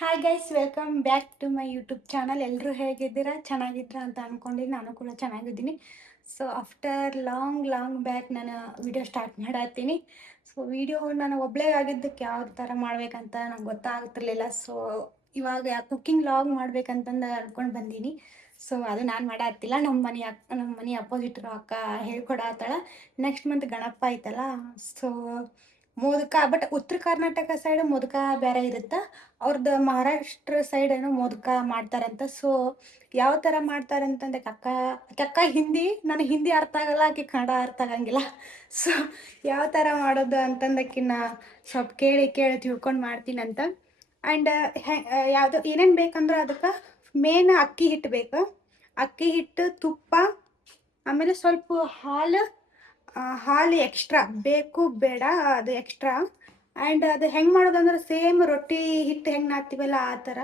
Hi guys, welcome back to my YouTube channel. ಎಲ್ಲರೂ ಹೇಗಿದ್ದೀರಾ? ಚೆನ್ನಾಗಿದ್ದೀರಾ ಅಂತ ಅಂದ್ಕೊಂಡಿದ್ದು ನಾನು ಕೂಡ ಚೆನ್ನಾಗಿದ್ದೀನಿ. ಸೊ ಆಫ್ಟರ್ ಲಾಂಗ್ ಬ್ಯಾಕ್ ನಾನು ವಿಡಿಯೋ ಸ್ಟಾರ್ಟ್ ಮಾಡತ್ತೀನಿ. ಸೊ ವಿಡಿಯೋ ನಾನು ಒಬ್ಬಳೇ ಆಗಿದ್ದಕ್ಕೆ ಯಾವ ಥರ ಮಾಡ್ಬೇಕಂತ ನಂಗೆ ಗೊತ್ತಾಗ್ತಿರ್ಲಿಲ್ಲ. ಸೊ ಇವಾಗ ಕುಕ್ಕಿಂಗ್ ಲಾಗ್ ಮಾಡ್ಬೇಕಂತಂದು ಅನ್ಕೊಂಡು ಬಂದೀನಿ. ಸೊ ಅದು ನಾನು ಮಾಡತ್ತಿಲ್ಲ, ನಮ್ಮ ಮನೆ ಅಪೋಸಿಟ್ ಅಕ್ಕ ಹೇಳ್ಕೊಡತ್ತಾಳ. ನೆಕ್ಸ್ಟ್ ಮಂತ್ ಗಣಪ ಐತಲ್ಲ, ಸೊ ಮೋದಕ, ಬಟ್ ಉತ್ತರ ಕರ್ನಾಟಕ ಸೈಡ್ ಮೋದಕ ಬೇರೆ ಇರುತ್ತೆ. ಅವ್ರದ್ದು ಮಹಾರಾಷ್ಟ್ರ ಸೈಡ್ ಏನೋ ಮೋದಕ ಮಾಡ್ತಾರಂತ. ಸೊ ಯಾವ ಥರ ಮಾಡ್ತಾರಂತಂದೆ ಅಕ್ಕ ಹಿಂದಿ, ನನಗೆ ಹಿಂದಿ ಅರ್ಥ ಆಗಲ್ಲ, ಆಕೆ ಕನ್ನಡ ಅರ್ಥ ಆಗಂಗಿಲ್ಲ. ಸೊ ಯಾವ ಥರ ಮಾಡೋದು ಅಂತಂದಕ್ಕಿನ್ನ ಸ್ವಲ್ಪ ಕೇಳಿ ತಿಳ್ಕೊಂಡು ಮಾಡ್ತೀನಂತ. ಆ್ಯಂಡ್ ಯಾವುದು ಏನೇನು ಬೇಕಂದ್ರೆ ಅದಕ್ಕೆ ಮೇನ್ ಅಕ್ಕಿ ಹಿಟ್ಟು ಬೇಕು. ಅಕ್ಕಿ ಹಿಟ್ಟು, ತುಪ್ಪ, ಆಮೇಲೆ ಸ್ವಲ್ಪ ಹಾಲು ಎಕ್ಸ್ಟ್ರಾ ಬೇಕು, ಬೇಡ ಅದು ಎಕ್ಸ್ಟ್ರಾ. ಆ್ಯಂಡ್ ಅದು ಹೆಂಗೆ ಮಾಡೋದಂದ್ರೆ ಸೇಮ್ ರೊಟ್ಟಿ ಹಿಟ್ಟು ಹೆಂಗೆ ನಾದ್ತೀವಲ್ಲ ಆ ಥರ.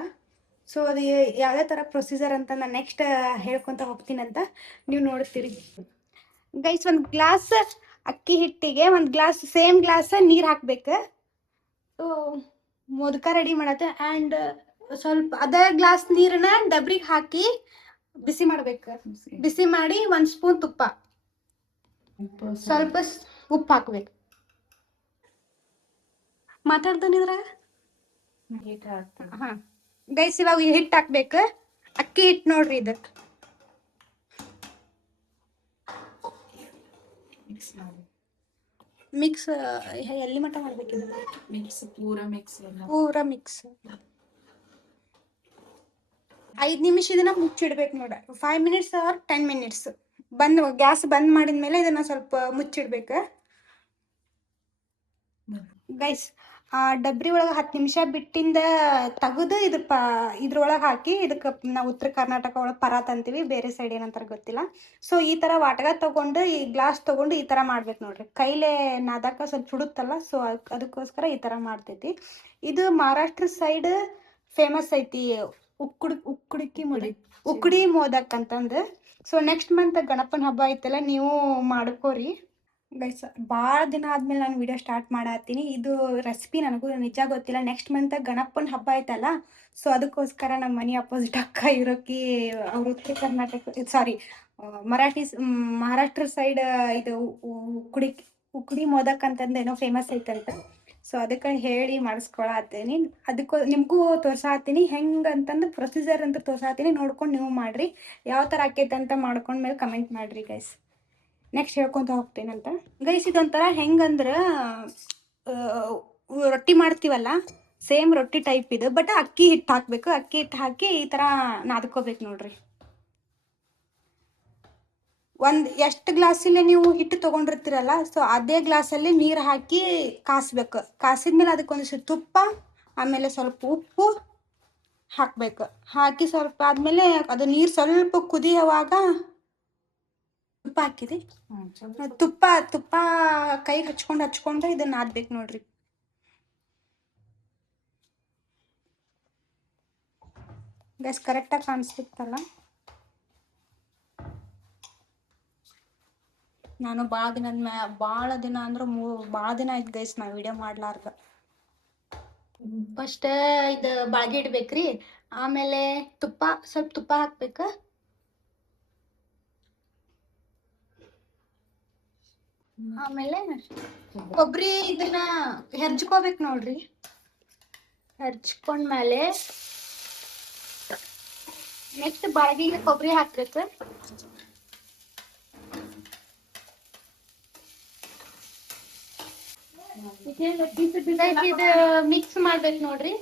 ಸೊ ಅದು ಯಾವುದೇ ಥರ ಪ್ರೊಸೀಜರ್ ಅಂತ ನಾನು ನೆಕ್ಸ್ಟ್ ಹೇಳ್ಕೊತ ಹೋಗ್ತೀನಂತ ನೀವು ನೋಡ್ತೀರಿ ಗೈಸ್. ಒಂದು ಗ್ಲಾಸ್ ಅಕ್ಕಿ ಹಿಟ್ಟಿಗೆ ಒಂದು ಗ್ಲಾಸ್, ಸೇಮ್ ಗ್ಲಾಸ್ ನೀರು ಹಾಕ್ಬೇಕು. ಸೊ ಮೋದಕ ರೆಡಿ ಮಾಡತ್ತೆ. ಆ್ಯಂಡ್ ಸ್ವಲ್ಪ ಅದೇ ಗ್ಲಾಸ್ ನೀರನ್ನ ಡಬ್ರಿಗೆ ಹಾಕಿ ಬಿಸಿ ಮಾಡ್ಬೇಕು. ಬಿಸಿ ಮಾಡಿ 1 ಸ್ಪೂನ್ ತುಪ್ಪ, ಸ್ವಲ್ಪ ಉಪ್ಪು ಹಾಕ್ಬೇಕು. ಮಾತಾಡ್ತಾನಿದ್ರಾಗ ಹಾಂ ಗೈಸ್, ಇವಾಗ ಹಿಟ್ಟು ಹಾಕ್ಬೇಕು. ಅಕ್ಕಿ ಹಿಟ್ಟು ನೋಡ್ರಿ, ಇದು ಮಿಕ್ಸ್ ಎಲ್ಲಿ ಮಟ್ಟ ಮಾಡ್ಬೇಕಿದೆ? ಪೂರ ಮಿಕ್ಸ್ 5 ನಿಮಿಷ ಇದನ್ನ ಮುಚ್ಚಿಡ್ಬೇಕು ನೋಡ. 5 ಮಿನಿಟ್ಸ್ ಆರ್ 10 ಮಿನಿಟ್ಸ್. ಗ್ಯಾಸ್ ಬಂದ್ ಮಾಡಿದ್ಮೇಲೆ ಇದನ್ನ ಸ್ವಲ್ಪ ಮುಚ್ಚಿಡ್ಬೇಕು ಗೈಸ್. ಡಬ್ರಿ ಒಳಗೆ 10 ನಿಮಿಷ ಬಿಟ್ಟಿಂದ ತೆಗೆದು ಇದ್ರೊಳಗೆ ಹಾಕಿ, ಇದಕ್ಕೆ ನಾವು ಉತ್ತರ ಕರ್ನಾಟಕ ಒಳಗೆ ಪರಾತ್ ಅಂತೀವಿ, ಬೇರೆ ಸೈಡ್ ಏನಂತಾರೆ ಗೊತ್ತಿಲ್ಲ. ಸೊ ಈ ಥರ ವಾಟಗ ತೊಗೊಂಡು, ಈ ಗ್ಲಾಸ್ ತೊಗೊಂಡು ಈ ಥರ ಮಾಡ್ಬೇಕು ನೋಡ್ರಿ. ಕೈಲೇ ನಾದಕ ಸ್ವಲ್ಪ ಸುಡುತ್ತಲ್ಲ, ಸೊ ಅದಕ್ಕೋಸ್ಕರ ಈ ಥರ ಮಾಡ್ತೈತಿ. ಇದು ಮಹಾರಾಷ್ಟ್ರ ಸೈಡ್ ಫೇಮಸ್ ಐತಿ, ಉಕ್ಕಡಿ ಮೋದಕ್ ಅಂತಂದು. ಸೊ ನೆಕ್ಸ್ಟ್ ಮಂತ್ ಗಣಪನ ಹಬ್ಬ ಐತಲ್ಲ, ನೀವು ಮಾಡ್ಕೋರಿ ಗೈಸ್. ಭಾಳ ದಿನ ಆದ್ಮೇಲೆ ನಾನು ವಿಡಿಯೋ ಸ್ಟಾರ್ಟ್ ಮಾಡತ್ತೀನಿ. ಇದು ರೆಸಿಪಿ ನನಗೂ ನಿಜ ಗೊತ್ತಿಲ್ಲ. ನೆಕ್ಸ್ಟ್ ಮಂತ್ ಗಣಪನ ಹಬ್ಬ ಐತಲ್ಲ, ಸೊ ಅದಕ್ಕೋಸ್ಕರ ನಮ್ಮ ಮನೆ ಅಪೋಸಿಟ್ ಅಕ್ಕ ಇರೋಕಿ, ಅವ್ರು ಉತ್ತರ ಕರ್ನಾಟಕ ಮಹಾರಾಷ್ಟ್ರ ಸೈಡ್ ಇದು ಉಕ್ಕಡಿ ಮೋದಕ್ ಅಂತಂದು ಏನೋ ಫೇಮಸ್ ಐತಂತ. ಸೊ ಅದಕ್ಕೆ ಹೇಳಿ ಮಾಡಿಸ್ಕೊಳತ್ತೀನಿ. ನಿಮಗೂ ತೋರ್ಸಾತೀನಿ ಹೆಂಗಂತಂದು ಪ್ರೊಸೀಜರ್ ಅಂತ ತೋರ್ಸಾತೀನಿ. ನೋಡ್ಕೊಂಡು ನೀವು ಮಾಡಿರಿ. ಯಾವ ಥರ ಆಕೈತೆ ಅಂತ ಮಾಡ್ಕೊಂಡ್ಮೇಲೆ ಕಮೆಂಟ್ ಮಾಡಿರಿ ಗೈಸ್. ನೆಕ್ಸ್ಟ್ ಹೇಳ್ಕೊತ ಹೋಗ್ತೇನಂತ ಗೈಸ್. ಇದೊಂಥರ ಹೆಂಗಂದ್ರೆ ರೊಟ್ಟಿ ಮಾಡ್ತೀವಲ್ಲ, ಸೇಮ್ ರೊಟ್ಟಿ ಟೈಪ್ ಇದು, ಬಟ್ ಅಕ್ಕಿ ಹಿಟ್ಟು ಹಾಕ್ಬೇಕು. ಅಕ್ಕಿ ಹಿಟ್ಟು ಹಾಕಿ ಈ ಥರ ನಾದ್ಕೋಬೇಕು ನೋಡ್ರಿ. ಎಷ್ಟು ಗ್ಲಾಸಲ್ಲಿ ನೀವು ಹಿಟ್ಟು ತೊಗೊಂಡಿರ್ತೀರಲ್ಲ, ಸೊ ಅದೇ ಗ್ಲಾಸಲ್ಲಿ ನೀರು ಹಾಕಿ ಕಾಸ್ಬೇಕು. ಕಾಸಿದ್ಮೇಲೆ ಅದಕ್ಕೊಂದಿಷ್ಟು ತುಪ್ಪ, ಆಮೇಲೆ ಸ್ವಲ್ಪ ಉಪ್ಪು ಹಾಕ್ಬೇಕು. ಹಾಕಿ ಸ್ವಲ್ಪ ಆದಮೇಲೆ ಅದು ನೀರು ಸ್ವಲ್ಪ ಕುದಿಯುವಾಗ ತುಪ್ಪ ಹಾಕಿದೆ. ತುಪ್ಪ ಕೈ ಹಚ್ಕೊಂಡು ಇದನ್ನ ನಾದ್ಬೇಕು ನೋಡ್ರಿ. ಗೈಸ್ ಕರೆಕ್ಟಾಗಿ ಕಾಣಿಸ್ತಿತ್ತಲ್ಲ. ನಾನು ಭಾಳ ದಿನ ಅಂದ್ರೆ ಭಾಳ ದಿನ ಆಯ್ತು ಗೈಸ್ ನಾ ವಿಡಿಯೋ ಮಾಡ್ಲಾರ್ದ. ಫಸ್ಟ್ ಇದು ಬಾಳ್ಗೆ ಇಡ್ಬೇಕ್ರಿ. ಆಮೇಲೆ ಸ್ವಲ್ಪ ತುಪ್ಪ ಹಾಕ್ಬೇಕು. ಆಮೇಲೆ ಕೊಬ್ಬರಿ ಇದನ್ನ ಹೆರ್ಜ್ಕೋಬೇಕು ನೋಡ್ರಿ. ಹೆರ್ಚ್ಕೊಂಡ್ಮೇಲೆ ನೆಕ್ಸ್ಟ್ ಬಾಳ್ಗಿಗೆ ಕೊಬ್ಬರಿ ಹಾಕ್ಬೇಕು. ಇದು ಮಿಕ್ಸ್ ಮಾಡ್ಬೇಕು ನೋಡ್ರಿ.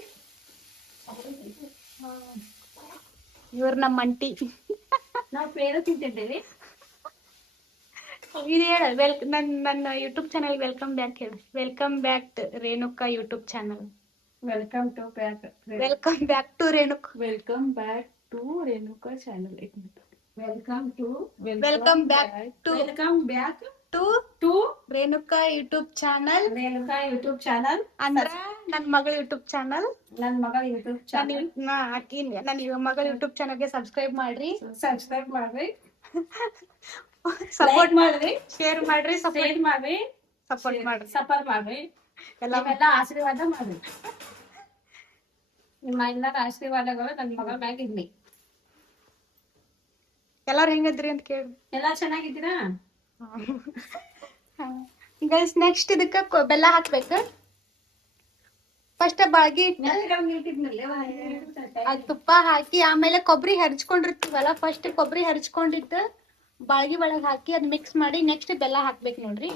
ಇವ್ರು ನಮ್ಮ ಅಂಟಿ, ನಾವು ಪೇರು ತಿಂತಿದ್ದೇವೆ. ಇದು ಹೇಳ, ನನ್ನ ಯೂಟ್ಯೂಬ್ ಚಾನಲ್ ವೆಲ್ಕಮ್ ಬ್ಯಾಕ್ ಹೇಳಿ. Welcome back Renuka YouTube channel. Welcome back to Renuka channel. Welcome back to Renuka YouTube channel. ಅಂದ್ರ ನನ್ನ ಮಗಳ ಯೂಟ್ಯೂಬ್ ಚಾನಲ್. ನನ್ನ ಮಗಳ ಯೂಟ್ಯೂಬ್ ಚಾನಲ್ಗೆ ಸಬ್ಸ್ಕ್ರೈಬ್ ಮಾಡ್ರಿ. ಸಪೋರ್ಟ್ ಮಾಡ್ರಿ, ಶೇರ್ ಮಾಡ್ರಿ, ಸಪೋರ್ಟ್ ಮಾಡ್ರಿ ಎಲ್ಲ ಆಶೀರ್ವಾದ ಮಾಡ್ರಿ. ನಿಮ್ಮ ಎಲ್ಲರ ಆಶೀರ್ವಾದಗಳು ನನ್ನ ಮಗಳ ಮ್ಯಾಗ ಇರ್ಲಿ. ಎಲ್ಲಾರು ಹೆಂಗಿದ್ರಿ ಅಂತ ಕೇಳಿ. ಎಲ್ಲಾ ಚೆನ್ನಾಗಿದ್ದೀರಾ? ಗೈಸ್ ನೆಕ್ಸ್ಟ್ ಇದಕ್ಕ ಬೆಲ್ಲ ಹಾಕ್ಬೇಕು. ಫಸ್ಟ್ ಬಾಳ್ಗಿ ಅದ್ ತುಪ್ಪ ಹಾಕಿ ಆಮೇಲೆ ಕೊಬ್ಬರಿ ಹೆರ್ಚ್ಕೊಂಡಿರ್ತೀವಲ್ಲ, ಫಸ್ಟ್ ಕೊಬ್ಬರಿ ಹೆರ್ಚ್ಕೊಂಡಿದ್ದು ಬಾಳ್ಗಿ ಒಳಗ್ ಹಾಕಿ ಅದ್ ಮಿಕ್ಸ್ ಮಾಡಿ ನೆಕ್ಸ್ಟ್ ಬೆಲ್ಲ ಹಾಕ್ಬೇಕು ನೋಡ್ರಿ.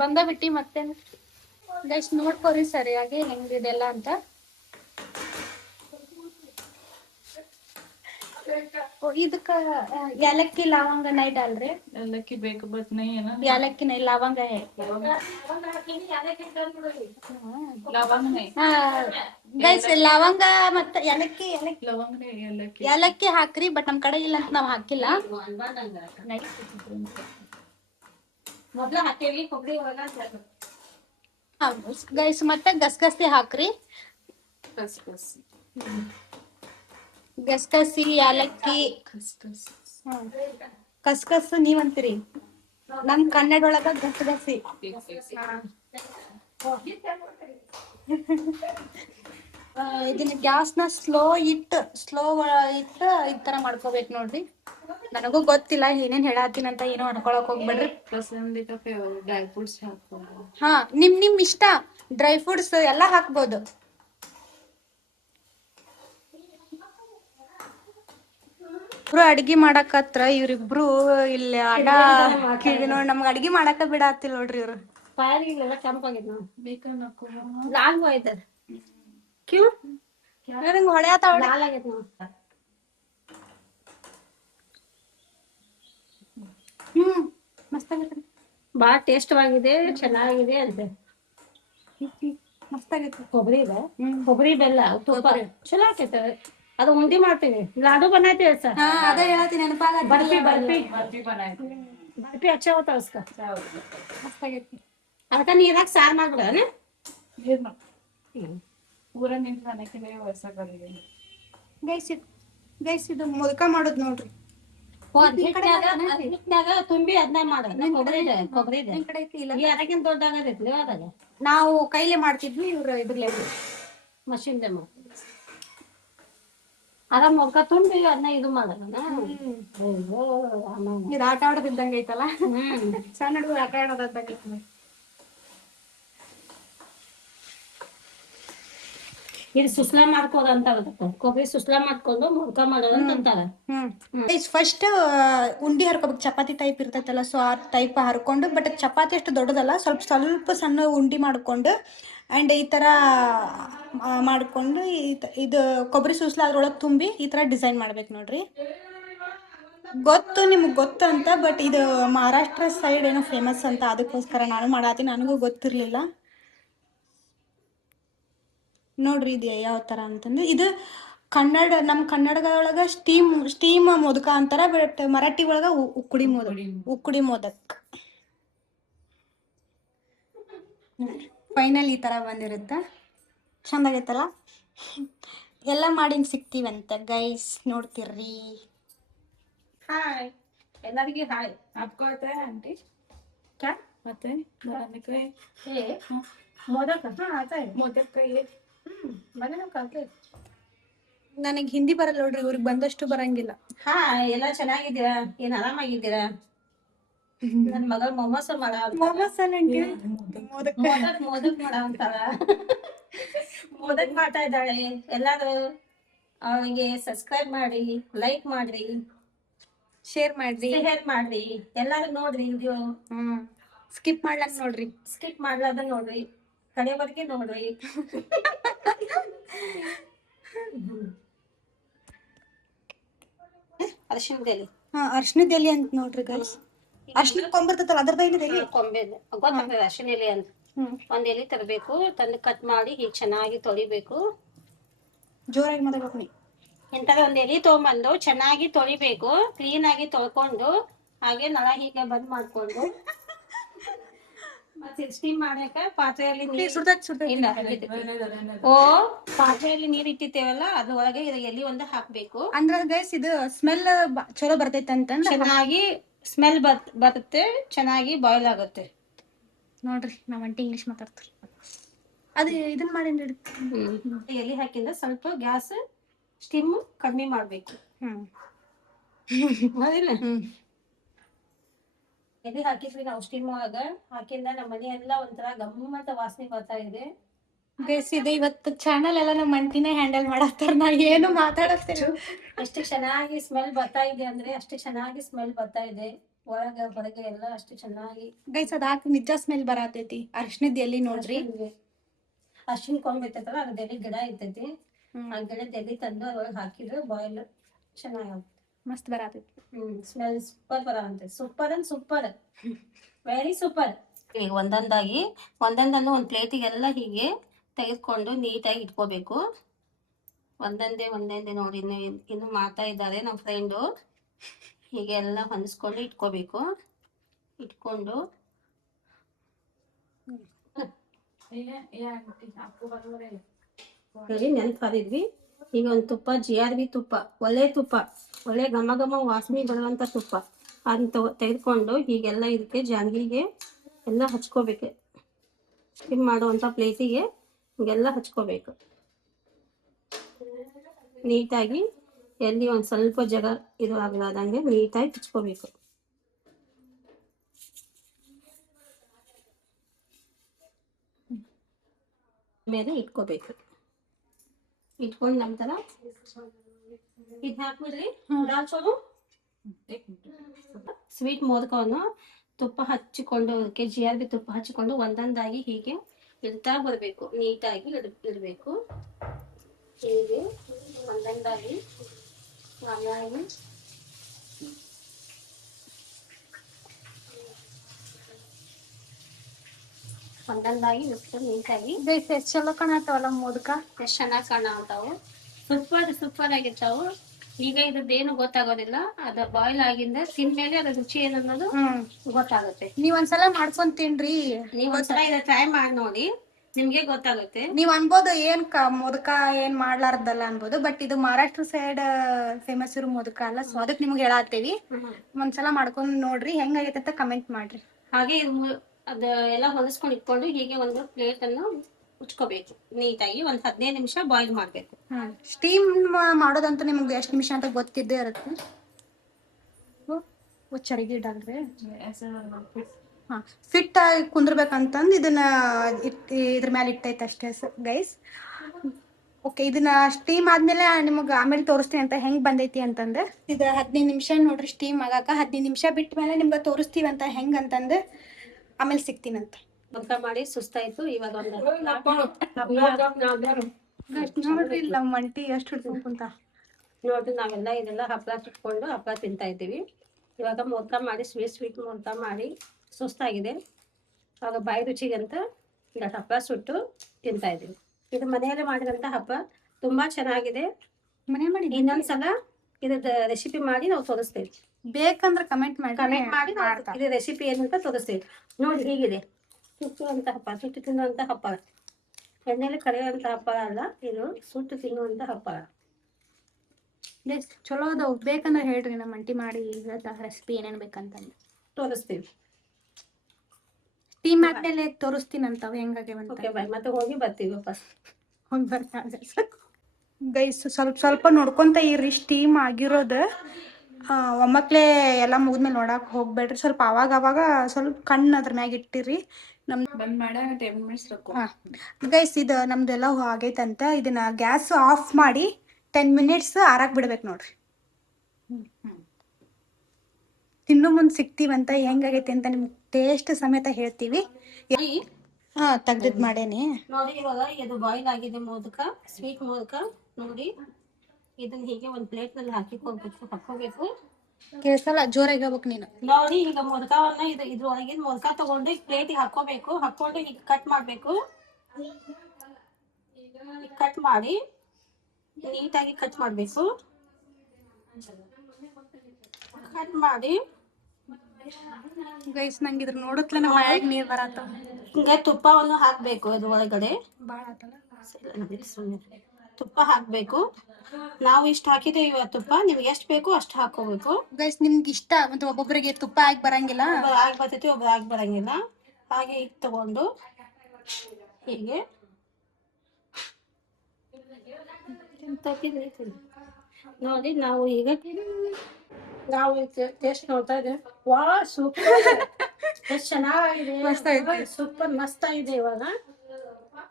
ಬಂದ ಬಿಟ್ಟಿ ಮತ್ತೆ ಗೈಸ್ ನೋಡ್ಕೋರಿ ಸರಿಯಾಗಿ ಹೆಂಗಿದೆಲ್ಲ ಅಂತ. ಇದಕ್ಕ ಏಲಕ್ಕಿ ಲವಂಗ ನೈಟ್ ಅಲ್ರಿ? ಏಲಕ್ಕಿ ಬೇಕು ಬಟ್ ನೈ ಏನ ಏಲಕ್ಕಿ ನೈ ಲವಂಗ ಗೈಸ್ ಲವಂಗ ಮತ್ತ ಏಲಕ್ಕಿ ಏಲಕ್ಕಿ ಹಾಕ್ರಿ, ಬಟ್ ನಮ್ ಕಡೆ ಇಲ್ಲ ಅಂತ ನಾವ್ ಹಾಕಿಲ್ಲ. ಗೈಸ್ ಮತ್ತೆ ಗಸಗಸಿ ಹಾಕ್ರಿ. ಗಸಗಸಿ ಏಲಕ್ಕಿ ಕಸ್ಕಸ್ ನೀವಂತೀರಿ, ನಮ್ ಕನ್ನಡ ಒಳಗ ಗಸಗಸಿ. ಇದನ್ನ ಗ್ಯಾಸ್ನ ಸ್ಲೋ ಇಟ್ಟು ಈ ತರ ಮಾಡ್ಕೋಬೇಕು ನೋಡ್ರಿ. ನನಗೂ ಗೊತ್ತಿಲ್ಲ ಏನೇನ್ ಹೇಳತ್ತೀನಿ ಅಂತ, ಏನೋ ಅನ್ಕೊಳಕ್ ಹೋಗ್ಬೇಡ್ರಿ. ಡ್ರೈ ಫ್ರೂಟ್ಸ್ ಹಾಕ್ಬೋದು. ಹಾ ನಿಮ್ ಇಷ್ಟ, ಡ್ರೈ ಫ್ರೂಟ್ಸ್ ಎಲ್ಲಾ ಹಾಕ್ಬೋದು. ಇಬ್ರು ಅಡ್ಗಿ ಮಾಡಕತ್ರ, ಇವ್ರಿಬ್ರು ಇಲ್ಲಿ ಆಟ ನೋಡಿ ನಮ್ಗ ಅಡ್ಗಿ ಮಾಡಾಕ ಬಿಡಾತಿಲ್ ನೋಡ್ರಿ ಇವ್ರು. ಪಾಯಲಿಗೆಲ್ಲ ಕೆಂಪಾಗಿದ್ ಲಾಲ್ ಹೋಯ್ತದ ಕ್ಯೂ ಹೊಳೆ ಲಾಲ್ ಆಗೈತ್ ನೋಡ್. ಮಸ್ತ್ ಆಗೈತ್ರಿ, ಬಾಳ ಟೇಸ್ಟ್ವಾಗಿದೆ, ಚೆನ್ನಾಗಿದೆ ಅಂತೆ. ಮಸ್ತ್ ಆಗೈತಿ. ಕೊಬ್ಬರಿ ಇದೆ, ಕೊಬ್ಬರಿ ಬೆಲ್ಲ ತುಪ್ಪ ಚಲೋ ಆಕೈತೆ. ಅದು ಉಂಡಿ ಮಾಡ್ತೀವಿ, ಲಾಡು ಬನಾಯ್ತೀವಿ ಸರ್. ಅದೇ ಹೇಳತ್ತೀನಿ ನೆನಪಾಗ. ಬರ್ಫಿ ಹಚ್ಚ ಹೋತ ಮಸ್ತ್ ಆಗೈತಿ. ಅದಕ್ಕ ನೀರಾಗ ಸಾರು ಮಾಡ್ಬಿಡ ಪೂರ ನಿಂತ ನನಗೆ ವರ್ಷಗಳಿಗೆ ಗೈಸ್ ಇದು ಮೊದಕ ಮಾಡೋದ್ ನೋಡ್ರಿ. ಹಿಟ್ನ್ಯಾಗ ತುಂಬಿ ಅದನ್ನ ಮಾಡೋದು. ಕೊಬ್ಬರಿ ಇದೆ ಅದಕ್ಕಿಂತ ದೊಡ್ಡ ಆಗತೈತಿ ಅದಾಗ. ನಾವು ಕೈಲೇ ಮಾಡ್ತಿದ್ವಿ, ಇವ್ರು ಇದ್ರಲ್ಲೇ ಮಷಿನ್ ಅದ ಮೊದಕ ತುಂಬಿ ಅದನ್ನ ಇದು ಮಾಡೋಣ. ಇದು ಆಟ ಆಡೋದಿದ್ದಂಗ ಐತಲ್ಲ, ಸಣ್ಣ ಹುಡುಗರು ಆಟ ಆಡೋದಂಗ ಐತಿ. ಇದು ಸುಸ್ಲಾ ಮಾಡ್ಕೋದಂತ ಕೊಬ್ಬರಿ ಸುಸ್ಲಾ ಮಾಡ್ಕೊಂಡು ಮುಡ್ಕ ಮಾಡೋದಂತ ಅಂತಾರ. ಫಸ್ಟ್ ಉಂಡಿ ಹರ್ಕೋಬೇಕು, ಚಪಾತಿ ಟೈಪ್ ಇರ್ತೈತಲ್ಲ, ಸೊ ಆ ಟೈಪ್ ಹರ್ಕೊಂಡು, ಬಟ್ ಚಪಾತಿ ಅಷ್ಟು ದೊಡ್ಡದಲ್ಲ, ಸ್ವಲ್ಪ ಸಣ್ಣ ಉಂಡಿ ಮಾಡ್ಕೊಂಡು ಅಂಡ್ ಈ ತರ ಮಾಡ್ಕೊಂಡು ಇದು ಕೊಬ್ಬರಿ ಸುಸ್ಲಾ ಅದ್ರೊಳಗೆ ತುಂಬಿ ಈ ತರ ಡಿಸೈನ್ ಮಾಡ್ಬೇಕು ನೋಡ್ರಿ. ಗೊತ್ತು ನಿಮ್ಗೆ ಗೊತ್ತು ಅಂತ, ಬಟ್ ಇದು ಮಹಾರಾಷ್ಟ್ರ ಸೈಡ್ ಏನೋ ಫೇಮಸ್ ಅಂತ, ಅದಕ್ಕೋಸ್ಕರ ನಾನು ಮಾಡತ್ತೀನಿ, ನನಗೂ ಗೊತ್ತಿರ್ಲಿಲ್ಲ ನೋಡ್ರಿ. ಇದು ಯಾವ ತರ ಅಂತಂದ್ರೆ ಇದು ನಮ್ಮ ಕನ್ನಡದೊಳಗ ಸ್ಟೀಮ್ ಮೋದಕ ಅಂತಾರ, ಬಟ್ ಮರಾಠಿ ಒಳಗ ಉಕ್ಕುಡಿ ಮೋದಕ್. ಫೈನಲ್ ಈ ತರ ಬಂದಿರುತ್ತೆ, ಚಂದ ಆಗೈತಲ್ಲ. ಎಲ್ಲ ಮಾಡಿ ಸಿಗ್ತೀವಂತ ಗೈಸ್, ನೋಡ್ತಿರ್ರಿ. ಹಾಯ್ ಎಲ್ಲರಿಗೆ ಹಾಯ್. आपको आता है आंटी? क्या आता है बनाने को? मोदक हाँ आता है। मोदक का ये बनाना खाते हैं। ನನಗೆ ಹಿಂದಿ ಬರಲ್ಲ ನೋಡ್ರಿ, ಇವ್ರಿಗೆ ಬಂದಷ್ಟು ಬರಂಗಿಲ್ಲ. ಹಾ ಎಲ್ಲ ಚೆನ್ನಾಗಿದ್ದೀರಾ? ಏನ್ ಆರಾಮಾಗಿದ್ದೀರಾ? ನನ್ ಮಗ ಮೊಮೋಸ್ ಮಾಡ ಮೋದಕ್ ಮಾಡ ಅಂತಾರ. ಮೋದಕ್ ಮಾಡ್ತಾ ಇದ್ದಾಳೆ. ಎಲ್ಲಾರು ಅವಳಿಗೆ ಸಬ್ಸ್ಕ್ರೈಬ್ ಮಾಡಿ, ಲೈಕ್ ಮಾಡ್ರಿ, ಶೇರ್ ಮಾಡ್ರಿ, ಎಲ್ಲಾರು ನೋಡ್ರಿ ವಿಡಿಯೋ. ಸ್ಕಿಪ್ ಮಾಡ್ಲಂಗ್ ನೋಡ್ರಿ, ಸ್ಕಿಪ್ ಮಾಡ್ಲಾರ್ದ ನೋಡ್ರಿ, ಕಡೆವರೆಗೆ ನೋಡ್ರಿ. ಅರ್ಶಿಣದ ಎಲೆ ಅಂತ ನೋಡ್ರಿ ಗೈಸ್. ಅರ್ಶಿಣ ಕೊಂಬರ್ತೈತಲ್ಲ ಅದ್ರದ ಎಲೆ ಕೊಂಬೆ ಗೊತ್ತಾಗ್ತದೆ. ಅರ್ಶಿಣ ಎಲೆ ಅಂತ ಒಂದ್ ಎಲೆ ತರಬೇಕು, ತಂದು ಕಟ್ ಮಾಡಿ ಹೀಗೆ ಚೆನ್ನಾಗಿ ತೊಳಿಬೇಕು. ಜೋರಾಗಿ ಮಾತಾಡ್ಬೇಕು ನೀ. ಇಂಥದ ಒಂದ್ ಎಲೆ ತಗೊಂಬಂದು ಚೆನ್ನಾಗಿ ತೊಳಿಬೇಕು, ಕ್ಲೀನ್ ಆಗಿ ತೊಳ್ಕೊಂಡು, ಹಾಗೆ ನಳ ಹೀಗೆ ಬಂದ್ ಮಾಡ್ಕೊಂಡು ಮತ್ತೆ ಸ್ಟೀಮ್ ಮಾಡಾಕ ಪಾತ್ರೆಯಲ್ಲಿ ನೀರು ಸುಡ್ತೈತಿ ಇಲ್ಲ ಓ ಪಾತ್ರೆಯಲ್ಲಿ ನೀರ್ ಇಟ್ಟಿರ್ತೇವಲ್ಲ ಅದ್ರ ಒಳಗೆ ಎಲ್ಲಿ ಒಂದು ಹಾಕ್ಬೇಕು. ಅಂದ್ರ ಗೈಸ್ ಇದು ಸ್ಮೆಲ್ ಚಲೋ ಬರ್ತೈತೆ ಅಂತಂದ ಚೆನ್ನಾಗಿ ಸ್ಮೆಲ್ ಬರುತ್ತೆ, ಚೆನ್ನಾಗಿ ಬಾಯ್ಲ್ ಆಗುತ್ತೆ. ನೋಡ್ರಿ ನಾವ್ ಅಂಟಿ ಇಂಗ್ಲಿಷ್ ಮಾತಾಡ್ತೀವಿ. ಅದು ಇದನ್ನ ಮಾಡಿ ಎಲ್ಲಿ ಹಾಕಿಂದ ಸ್ವಲ್ಪ ಗ್ಯಾಸ್ ಸ್ಟೀಮ್ ಕಡಿಮೆ ಮಾಡ್ಬೇಕು. ಹೌದಿಲ್ಲ? ಎಲ್ಲಿ ಹಾಕಿದ್ವಿ ನಾವು ಸ್ಟೀಮ್ ಒಳಗ ಹಾಕಿಂದ ನಮ್ಮ ಮನೆ ಎಲ್ಲ ಒಂಥರ ಗಮ್ಮತ್ತ ವಾಸನೆ ಬರ್ತಾ ಇದೆ. ಗೈಸ್ ಇದು ಇವತ್ತು ಚಾನಲ್ ಎಲ್ಲ ನಮ್ಮ ಅಂಟಿನೇ ಹ್ಯಾಂಡಲ್ ಮಾಡತ್ತಾರ, ನಾ ಏನು ಮಾತಾಡತ್ತೇನೆ. ಎಷ್ಟು ಚೆನ್ನಾಗಿ ಸ್ಮೆಲ್ ಬರ್ತಾ ಇದೆ ಅಂದ್ರೆ ಅಷ್ಟು ಚೆನ್ನಾಗಿ ಸ್ಮೆಲ್ ಬರ್ತಾ ಇದೆ, ಒಳಗ ಹೊರಗೆ ಎಲ್ಲ ಅಷ್ಟು ಚೆನ್ನಾಗಿ. ಗೈಸ್ ಅದ್ ಹಾಕಿ ನಿಜ ಸ್ಮೆಲ್ ಬರತೈತಿ. ಅರ್ಶಿನದ ಎಲ್ಲಿ ನೋಡ್ರಿ, ಅರ್ಶಿನ ಕೊಂಬ್ ಇರ್ತೈತಲ್ಲ ಅದ್ರ ಎಲ್ಲಿ ಗಿಡ ಇರ್ತೈತಿ, ಆ ಗಿಡದ ಎಲ್ಲಿ ತಂದು ಅದ್ರೊಳಗೆ ಹಾಕಿದ್ರೆ ಬಾಯ್ಲ್ ಚೆನ್ನಾಗುತ್ತೆ, ಮಸ್ತ್ ಬರತೈತಿ. ಸ್ಮೆಲ್ ಸೂಪರ್ ಬರಂತೆ. Super and super, very super. ಈಗ ಒಂದೊಂದನ್ನು ಒಂದು ಪ್ಲೇಟಿಗೆಲ್ಲ ಹೀಗೆ ತೆಗೆದುಕೊಂಡು ನೀಟಾಗಿ ಇಟ್ಕೋಬೇಕು. ಒಂದೊಂದೇ ನೋಡಿ ಇನ್ನು ಮಾಡ್ತಾ ಇದ್ದಾರೆ ನಮ್ಮ ಫ್ರೆಂಡು. ಹೀಗೆ ಎಲ್ಲ ಹೊಂದಿಸ್ಕೊಂಡು ಇಟ್ಕೋಬೇಕು. ಇಟ್ಕೊಂಡು ನೆನಪಾದಿದ್ವಿ. ಈಗ ಒಂದು ತುಪ್ಪ GRB ತುಪ್ಪ, ಒಳ್ಳೆ ಘಮ ಘಮ ವಾಸನೆ ಬರುವಂತ ತುಪ್ಪ ಅದನ್ನ ತೆಗೆದುಕೊಂಡು ಹೀಗೆಲ್ಲ ಇದಕ್ಕೆ ಜಾಂಗಿಗೆ ಎಲ್ಲ ಹಚ್ಕೋಬೇಕು. ಸ್ಟಿಮ್ ಮಾಡುವಂತ ಪ್ಲೇಟಿಗೆ ಹೀಗೆಲ್ಲ ಹಚ್ಕೋಬೇಕು ನೀಟಾಗಿ. ಎಲ್ಲಿ ಒಂದು ಸ್ವಲ್ಪ ಜಾಗ ಇದು ಆಗಲಾದಂಗೆ ನೀಟಾಗಿ ಹಚ್ಕೋಬೇಕು. ಮೇಲೆ ಇಟ್ಕೋಬೇಕು. ಇಟ್ಕೊಂಡ ನಂತರ ಇದು ಹಾಕ್ಬಿಡ್ರಿ. ದಾಲ್ಚೋನು ಸ್ವೀಟ್ ಮೋದಕವನ್ನು ತುಪ್ಪ ಹಚ್ಚಿಕೊಂಡು ಅದಕ್ಕೆ GRB ತುಪ್ಪ ಹಚ್ಚಿಕೊಂಡು ಒಂದೊಂದಾಗಿ ಹೀಗೆ ಇಡ್ತಾ ಬರಬೇಕು. ನೀಟಾಗಿ ಇಡಬೇಕು. ಹೀಗೆ ಒಂದೊಂದಾಗಿ ಒಂದೊಂದಾಗಿ ಇಟ್ಟು ನೀಟಾಗಿ. ಚಲೋ ಕಾಣತಾವಲ್ಲ ಮೋದಕ, ಎಷ್ಟು ಚೆನ್ನಾಗಿ ಕಾಣತಾವು. ಸೂಪರ್ ಆಗಿರ್ತಾವು. ಈಗ ಇದ್ರದ್ದೇನು ಗೊತ್ತಾಗೋದಿಲ್ಲ, ಅದ ಬಾಯ್ಲ್ ಆಗಿಂದ ತಿಂದ್ಮೇಲೆ ಅದ್ರ ರುಚಿ ಏನನ್ನೋದು ಗೊತ್ತಾಗುತ್ತೆ. ನೀವ್ ಒಂದ್ಸಲ ಮಾಡ್ಕೊಂಡ್ ತಿನ್ರಿ. ನೀವ್ ಒಂದ್ಸಲ ಇದ ಟ್ರೈ ಮಾಡಿ ನೋಡಿ, ನಿಮ್ಗೆ ಗೊತ್ತಾಗುತ್ತೆ. ನೀವ್ ಅನ್ಬೋದು ಏನ್ ಮೋದಕ ಏನ್ ಮಾಡ್ಲಾರ್ದಲ್ಲ ಅನ್ಬೋದು, ಬಟ್ ಇದು ಮಹಾರಾಷ್ಟ್ರ ಸೈಡ್ ಫೇಮಸ್ ಇರೋ ಮೋದಕ ಅಲ್ಲ. ಸೊ ಅದಕ್ಕೆ ನಿಮ್ಗೆ ಹೇಳತ್ತೇವಿ, ಒಂದ್ಸಲ ಮಾಡ್ಕೊಂಡ್ ನೋಡ್ರಿ, ಹೆಂಗಾಗೈತೆ ಅಂತ ಕಮೆಂಟ್ ಮಾಡ್ರಿ. ಹಾಗೆ ಅದ ಎಲ್ಲ ಹೊಲಿಸ್ಕೊಂಡು ಇಟ್ಕೊಂಡು ಹೀಗೆ ಒಂದು ಪ್ಲೇಟ್ ಅನ್ನು ಉಚ್ಕೋಬೇಕು ನೀಟಾಗಿ. ಒಂದ್ 15 ನಿಮಿಷ ಬಾಯ್ಲ್ ಮಾಡ್ಬೇಕು. ಸ್ಟೀಮ್ ಮಾಡೋದಂತ ನಿಮ್ಗೆ ಎಷ್ಟು ನಿಮಿಷ ಅಂತ ಗೊತ್ತಿದ್ದೇ ಇರುತ್ತೆ. ಚರಿಗೆ ಇಡಲ್ರಿ, ಫಿಟ್ ಆಗಿ ಕುಂದ್ರಬೇಕಂತಂದು ಇದನ್ನ ಇದ್ರ ಮೇಲೆ ಇಟ್ಟೈತೆ ಅಷ್ಟೇ ಗೈಸ್. ಓಕೆ, ಇದನ್ನ ಸ್ಟೀಮ್ ಆದ್ಮೇಲೆ ನಿಮಗೆ ಆಮೇಲೆ ತೋರಿಸ್ತೀನಿ ಅಂತ ಹೆಂಗ್ ಬಂದೈತಿ ಅಂತಂದು. ಇದು 15 ನಿಮಿಷ ನೋಡ್ರಿ ಸ್ಟೀಮ್ ಆಗಾಕ. 15 ನಿಮಿಷ ಬಿಟ್ಟ ಮೇಲೆ ನಿಮ್ಗೆ ತೋರಿಸ್ತೀವಿ ಅಂತ ಹೆಂಗ್ ಅಂತಂದು ಆಮೇಲೆ ಸಿಗ್ತೀನಂತ. ಊಟ ಮಾಡಿ ಸುಸ್ತಾಯ್ತು. ಇವಾಗ ನೋಡ್ರಿ ನಮ್ಮ ಮಂಟಿ ಎಷ್ಟು ಹಿಡ್ಕೊಂಡ್ ಕುಂತ ನೋಡ್ರಿ. ನಾವೆಲ್ಲ ಇದೆಲ್ಲ ಹಪ್ಪಳ ಸುಟ್ಕೊಂಡು ಹಪ್ಪಳ ತಿಂತಾ ಇದ್ದೀವಿ. ಇವಾಗ ಮೋದಕ ಮಾಡಿ ಸ್ವೀಟ್ ಮೋದಕ ಮಾಡಿ ಸುಸ್ತಾಗಿದೆ. ಆವಾಗ ಬಾಯಿ ರುಚಿಗಂತ ಈಗ ಹಪ್ಪಳ ಸುಟ್ಟು ತಿಂತಾ ಇದ್ದೀವಿ. ಇದು ಮನೆಯಲ್ಲೇ ಮಾಡಿದಂತ ಹಪ್ಪಳ ತುಂಬಾ ಚೆನ್ನಾಗಿದೆ. ಮನೆ ಮಾಡಿ ಇನ್ನೊಂದ್ಸಲ ಇದ್ರದ್ದು ರೆಸಿಪಿ ಮಾಡಿ ನಾವು ತೋರಿಸ್ತೇವೆ. ಬೇಕಂದ್ರೆ ಕಮೆಂಟ್ ಮಾಡಿ ಇದು ರೆಸಿಪಿ ಏನಂತ ತೋರಿಸ್ತೇವೆ. ನೋಡಿ ಹೀಗಿದೆ ಸುಟ್ಟುವಂತ ಹಪ್ಪಳ, ಸುಟ್ಟು ತಿನ್ನುವಂತ ಹಪ್ಪಳ. ಎಣ್ಣೆಲಿ ಕರೆಯುವಂತ ಹಪ್ಪಳ ಅಲ್ಲ, ಇದು ಸುಟ್ಟು ತಿನ್ನುವಂತ ಹಪ್ಪಳ. ಚಲೋ ಅದಾವು. ಬೇಕಂದ್ರೆ ಹೇಳ್ರಿ, ನಮ್ಮ ಅಂಟಿ ಮಾಡಿ ರೆಸಿಪಿ ಏನೇನ್ ಬೇಕಂತಂದು ತೋರಿಸ್ತೀವಿ. ಟೀಮ್ ಆದ್ಮೇಲೆ ತೋರಿಸ್ತೀನಂತಾವ ಹೆಂಗಾಗ್ಯಾವಂತ. ಮತ್ತೆ ಹೋಗಿ ಬರ್ತೀವಿ ವಾಪಸ್. ಹೋಗಿ ಬರ್ತಾ ಗೈಸ್ ಸ್ವಲ್ಪ ನೋಡ್ಕೊಂತ ಇರ್ರಿ. ಸ್ಟೀಮ್ ಆಗಿರೋದು ಒಮ್ಮಕ್ಲೆ ಎಲ್ಲ ಮುಗಿದ್ಮೇಲೆ ನೋಡಕ್ ಹೋಗ್ಬೇಡ್ರಿ. ಸ್ವಲ್ಪ ಅವಾಗ ಸ್ವಲ್ಪ ಕಣ್ಣು ಅದ್ರ ಮ್ಯಾಗ ಇಟ್ಟಿರಿ. ಗೈಸ್ ಇದು ನಮ್ದೆಲ್ಲ ಆಗೈತಂತ. ಇದನ್ನ ಗ್ಯಾಸ್ ಆಫ್ ಮಾಡಿ 10 ಮಿನಿಟ್ಸ್ ಆರಾಕ್ ಬಿಡ್ಬೇಕು ನೋಡ್ರಿ. ತಿನ್ನು ಮುಂದೆ ಸಿಗ್ತೀವಂತ ಹೆಂಗಾಗೈತಿ ಅಂತ ನಿಮ್ಗೆ ಟೇಸ್ಟ್ ಸಮೇತ ಹೇಳ್ತೀವಿ. ತೆಗ್ದಿದ್ ಮಾಡೇನಿ ನೋಡಿ. ಇವಾಗ ಇದು ಬಾಯ್ಲ್ ಆಗಿದೆ ಮೋದಕ, ಸ್ವೀಟ್ ಮೋದಕ. ನೋಡಿ ಇದನ್ನ ಹೀಗೆ ಒಂದ್ ಪ್ಲೇಟ್ ನಲ್ಲಿ ಹಾಕೋಬೇಕು. ಕೇಳಿಸಲ್ಲ, ಜೋರಾಗಿ ಹೇಳ್ಬೇಕು ನೀನು. ನೋಡಿ ಈಗ ಮೋದಕವನ್ನ ಇದ್ರೊಳಗಿನ ಮೋದಕ ತಗೊಂಡು ಪ್ಲೇಟಿಗೆ ಹಾಕೋಬೇಕು. ಹಾಕೊಂಡು ಈಗ ಕಟ್ ಮಾಡ್ಬೇಕು. ಕಟ್ ಮಾಡಿ ನೀಟಾಗಿ ಕಟ್ ಮಾಡ್ಬೇಕು. ಕಟ್ ಮಾಡಿ ಗೈಸ್ ನಂಗೆ ಇದ್ರ ನೋಡತ್ಲೆ ನಮ್ಮ ಮಳೆಗೆ ನೀರು ಬರತ್ತ ಹಿಂಗೆ ತುಪ್ಪವನ್ನು ಹಾಕಬೇಕು ಅದ್ರ ಒಳಗಡೆ. ಭಾಳ ಆತಲ್ಲ. ಸುಮ್ಮನೆ ತುಪ್ಪ ಹಾಕಬೇಕು. ನಾವು ಇಷ್ಟು ಹಾಕಿದ್ದೇವೆ ತುಪ್ಪ, ನಿಮ್ಗೆ ಎಷ್ಟು ಬೇಕು ಅಷ್ಟು ಹಾಕೋಬೇಕು. ಗೈಸ್ ನಿಮ್ಗೆ ಇಷ್ಟ ಮತ್ತೆ ಒಬ್ಬೊಬ್ಬರಿಗೆ ತುಪ್ಪ ಹಾಕಿ ಬರಂಗಿಲ್ಲ, ಒಬ್ಬರು ಆಗಿ ಬರ್ತೈತಿ, ಒಬ್ರು ಆಗಿ ಬರಂಗಿಲ್ಲ. ಹಾಗೆ ಈಗ ತಗೊಂಡು ಹೀಗೆ ನೋಡಿ ನಾವು ಈಗ ಟೇಸ್ಟ್ ನೋಡ್ತಾ ಇದ್ದೇವೆ. ವಾ ಸೂಪರ್, ಎಷ್ಟು ಚೆನ್ನಾಗಿದೆ, ಸೂಪರ್ ಮಸ್ತ್ ಆಗಿದೆ. ಇವಾಗ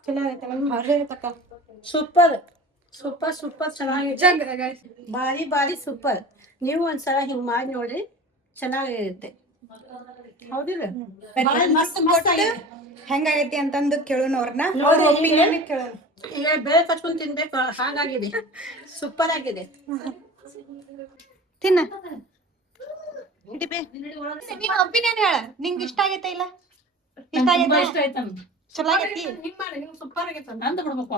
ಚಲೋ ಐತೆ, ಸೂಪರ್ ಸೂಪರ್ ಸೂಪರ್ ಚೆನ್ನಾಗಿದೆ, ಭಾರಿ ಭಾರಿ ಸೂಪರ್. ನೀವು ಒಂದ್ಸಲ ಹಿಂಗ್ ಮಾಡಿ ನೋಡ್ರಿ, ಚೆನ್ನಾಗಿರುತ್ತೆ. ಹೌದಿಲ್ಲ? ಹೆಂಗಾಗೈತಿ ಅಂತಂದು ಕೇಳೋಣ ಅವ್ರನ್ನ, ನೋಡಿ, ಅವ್ರ ಒಪಿನಿಯನ್ ಕೇಳೋಣ. ಈಗ ಬೇರೆ ಕಚ್ಕೊಂಡ್ ತಿನ್ಬೇಕು, ಹಾಗಾಗಿದೆ, ಸೂಪರ್ ಆಗಿದೆ. ತಿನ್ನ ನಿನ್ ಒಪಿನಿಯನ್ ಹೇಳ, ನಿಂಗೆ ಇಷ್ಟ ಆಗೈತೆ ಇಲ್ಲ? ಇಷ್ಟ ಆಗೈತೆ, ಚಲೋ ಆಗೈತಿ, ಸೂಪರ್ ಆಗೈತೆ. ನಂದು ಬಿಡ್ಬೇಕು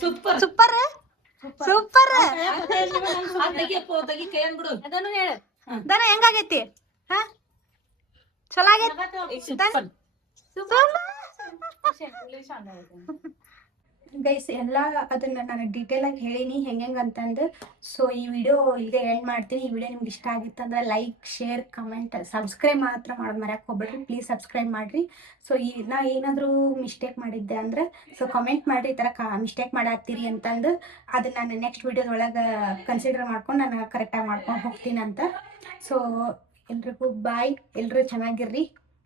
ಸೂಪರ್ ಸೂಪರ್ ಸೂಪರ್. ಅದನ್ನು ಹೇಳ, ದನ ಹೆಂಗಾಗೈತಿ? ಹಾ ಚಲೋ ಆಗೈತಿ ಗೈಸ್. ಎಲ್ಲ ಅದನ್ನ ನಾನು ಡೀಟೇಲ್ ಆಗಿ ಹೇಳಿನಿ ಹೆಂಗೆ ಅಂತಂದು. ಸೊ ಈ ವಿಡಿಯೋ ಇಲ್ಲಿಗೆ ಎಂಡ್ ಮಾಡ್ತೀನಿ. ಈ ವಿಡಿಯೋ ನಿಮ್ಗೆ ಇಷ್ಟ ಆಗಿತ್ತಂದ್ರೆ ಲೈಕ್, ಶೇರ್, ಕಮೆಂಟ್, ಸಬ್ಸ್ಕ್ರೈಬ್ ಮಾತ್ರ ಮಾಡೋದು ಮರ್ಯಾಕೆ ಹೋಗ್ಬೇಡ್ರಿ. ಪ್ಲೀಸ್ ಸಬ್ಸ್ಕ್ರೈಬ್ ಮಾಡಿರಿ. ಸೊ ನಾ ಏನಾದರೂ ಮಿಸ್ಟೇಕ್ ಮಾಡಿದ್ದೆ ಅಂದರೆ ಸೊ ಕಮೆಂಟ್ ಮಾಡಿರಿ, ಈ ಥರ ಮಿಸ್ಟೇಕ್ ಮಾಡಾಕ್ತೀರಿ ಅಂತಂದು. ಅದನ್ನ ನಾನು ನೆಕ್ಸ್ಟ್ ವಿಡಿಯೋದೊಳಗೆ ಕನ್ಸಿಡರ್ ಮಾಡ್ಕೊಂಡು ನಾನು ಕರೆಕ್ಟಾಗಿ ಮಾಡ್ಕೊಂಡು ಹೋಗ್ತೀನಿ ಅಂತ. ಸೊ ಎಲ್ರಿಗೂ ಬಾಯ್, ಎಲ್ಲರೂ ಚೆನ್ನಾಗಿರ್ರಿ,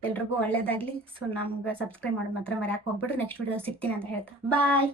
ಎಲ್ರಿಗೂ ಒಳ್ಳೇದಾಗಲಿ. ಸೊ ನಮ್ಗೆ ಸಬ್ಸ್ಕ್ರೈಬ್ ಮಾಡೋದು ಮಾತ್ರ ಮರ್ಯಾಕೆ ಹೋಗ್ಬಿಡ್ರಿ. ನೆಕ್ಸ್ಟ್ ವಿಡಿಯೋ ಸಿಗ್ತೀನಿ ಅಂತ ಹೇಳ್ತಾ ಬಾಯ್.